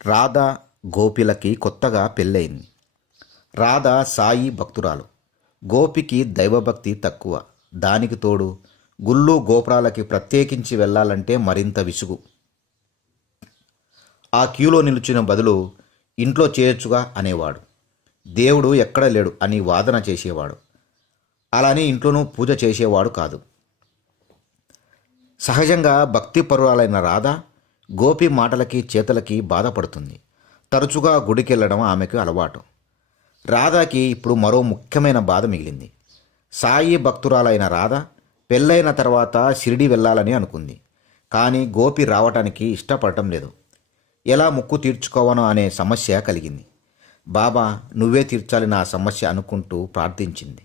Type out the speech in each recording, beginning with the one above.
రాధ గోపిలకి కొత్తగా పెళ్ళయింది. రాధ సాయి భక్తురాలు. గోపికి దైవభక్తి తక్కువ. దానికి తోడు గుళ్ళు గోపురాలకి ప్రత్యేకించి వెళ్ళాలంటే మరింత విసుగు. ఆ క్యూలో నిలుచున్న బదులు ఇంట్లో చేయొచ్చుగా అనేవాడు. దేవుడు ఎక్కడ లేడు అని వాదన చేసేవాడు. అలానే ఇంట్లోనూ పూజ చేసేవాడు కాదు. సహజంగా భక్తిపరురాలైన రాధ గోపి మాటలకి చేతలకి బాధపడుతుంది. తరచుగా గుడికెళ్ళడం ఆమెకు అలవాటు. రాధకి ఇప్పుడు మరో ముఖ్యమైన బాధ మిగిలింది. సాయి భక్తురాలైన రాధ పెళ్ళైన తర్వాత షిరిడి వెళ్ళాలని అనుకుంది. కానీ గోపి రావటానికి ఇష్టపడటం లేదు. ఎలా ముక్కు తీర్చుకోవను అనే సమస్య కలిగింది. బాబా నువ్వే తీర్చాలి నా సమస్య అనుకుంటూ ప్రార్థించింది.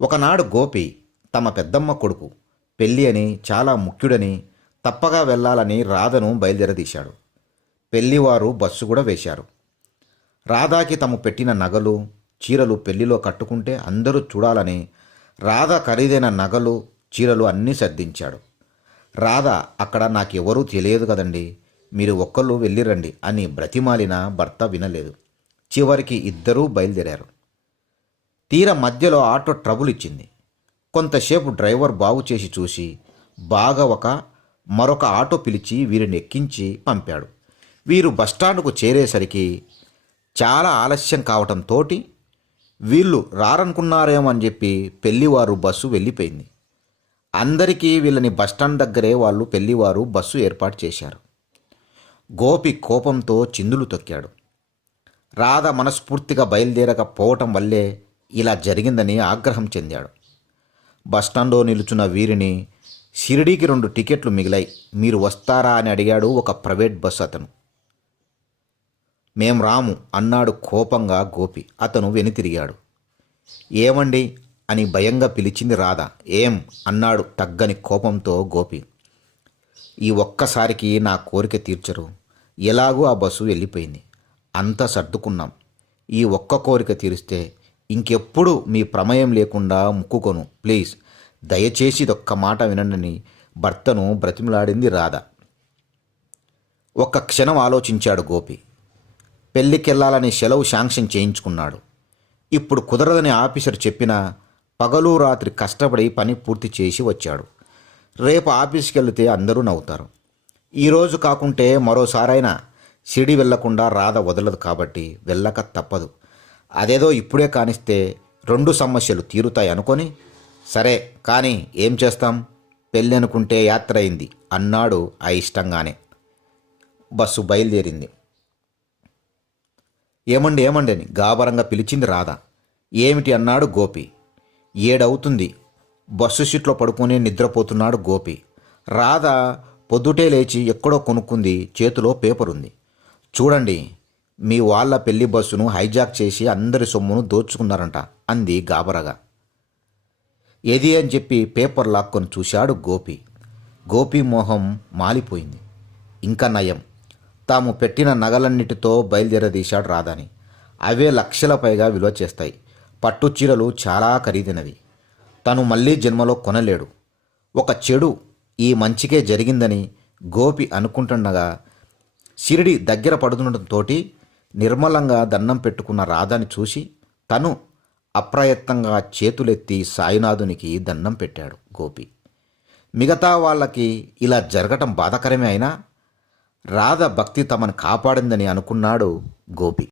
ఒకనాడు గోపి తమ పెద్దమ్మ కొడుకు పెళ్ళి అని, చాలా ముఖ్యుడని, తప్పగా వెళ్ళాలని రాధను బయలుదేరదీశాడు. పెళ్లివారు బస్సు కూడా వేశారు. రాధాకి తాము పెట్టిన నగలు, చీరలు పెళ్లిలో కట్టుకుంటే అందరూ చూడాలని రాధ ఖరీదైన నగలు, చీరలు అన్నీ సర్దించాడు. రాధ అక్కడ నాకెవరూ తెలియదు కదండి, మీరు ఒక్కళ్ళు వెళ్ళిరండి అని బ్రతిమాలిన భర్త వినలేదు. చివరికి ఇద్దరూ బయలుదేరారు. తీర మధ్యలో ఆటో ట్రబుల్ ఇచ్చింది. కొంతసేపు డ్రైవర్ బాగు చేసి చూసి బాగా మరొక ఆటో పిలిచి వీరిని ఎక్కించి పంపాడు. వీరు బస్టాండ్కు చేరేసరికి చాలా ఆలస్యం కావటంతో వీళ్ళు రారనుకున్నారేమో అని చెప్పి పెళ్లివారు బస్సు వెళ్ళిపోయింది. అందరికీ వీళ్ళని బస్టాండ్ దగ్గరే వాళ్ళు పెళ్లివారు బస్సు ఏర్పాటు చేశారు. గోపి కోపంతో చిందులు తొక్కాడు. రాధ మనస్ఫూర్తిగా బయలుదేరకపోవటం వల్లే ఇలా జరిగిందని ఆగ్రహం చెందాడు. బస్టాండ్లో నిలుచున్న వీరిని షిరిడీకి 2 టికెట్లు మిగిలాయి, మీరు వస్తారా అని అడిగాడు ఒక ప్రైవేట్ బస్సు అతను. మేం రాము అన్నాడు కోపంగా గోపి. అతను వెనుతిరిగాడు. ఏమండి అని భయంగా పిలిచింది రాధ. ఏం అన్నాడు తగ్గని కోపంతో గోపి. ఈ ఒక్కసారికి నా కోరిక తీర్చరు. ఎలాగూ ఆ బస్సు వెళ్ళిపోయింది, అంతా సర్దుకున్నాం. ఈ ఒక్క కోరిక తీరిస్తే ఇంకెప్పుడు మీ ప్రమేయం లేకుండా ముక్కుకొను, ప్లీజ్ దయచేసి ఇదొక్క మాట వినండి భర్తను బ్రతిమలాడింది రాధ. ఒక్క క్షణం ఆలోచించాడు గోపి. పెళ్ళికెళ్లాలని సెలవు శాంక్షన్ చేయించుకున్నాడు. ఇప్పుడు కుదరదని ఆఫీసర్ చెప్పినా పగలు రాత్రి కష్టపడి పని పూర్తి చేసి వచ్చాడు. రేపు ఆఫీస్కి వెళితే అందరూ నవ్వుతారు. ఈరోజు కాకుంటే మరోసారైనా షిరిడి వెళ్లకుండా రాధ వదలదు కాబట్టి వెళ్ళక తప్పదు. అదేదో ఇప్పుడే కానిస్తే 2 సమస్యలు తీరుతాయి అనుకొని, సరే కానీ ఏం చేస్తాం, పెళ్ళి అనుకుంటే యాత్ర అయింది అన్నాడు అయిష్టంగానే. బస్సు బయలుదేరింది. ఏమండి అని గాబరంగా పిలిచింది రాధ. ఏమిటి అన్నాడు గోపి. 7 అవుతుంది. బస్సు సీట్లో పడుకొని నిద్రపోతున్నాడు గోపి. రాధ పొద్దుటే లేచి ఎక్కడో కొనుక్కుంది. చేతిలో పేపర్ ఉంది. చూడండి, మీ వాళ్ళ పెళ్లి బస్సును హైజాక్ చేసి అందరి సొమ్మును దోచుకున్నారంట అంది గాబరగా. ఏది అని చెప్పి పేపర్ లాక్కొని చూశాడు గోపి. గోపి మొహం మాలిపోయింది. ఇంకా నయం, తాము పెట్టిన నగలన్నిటితో బయలుదేరదీశాడు రాధాని. అవే లక్షల పైగా విలువ చేస్తాయి. పట్టు చీరలు చాలా ఖరీదైనవి. తను మళ్ళీ జన్మలో కొనలేడు. ఒక చెడు ఈ మంచికే జరిగిందని గోపి అనుకుంటుండగా షిరిడి దగ్గర పడుతుండటంతో నిర్మలంగా దండం పెట్టుకున్న రాధాని చూసి తను అప్రయత్నంగా చేతులెత్తి సాయినాథునికి దండం పెట్టాడు గోపి. మిగతా వాళ్ళకి ఇలా జరగటం బాధాకరమే అయినా రాధ భక్తి తమను కాపాడిందని అనుకున్నాడు గోపి.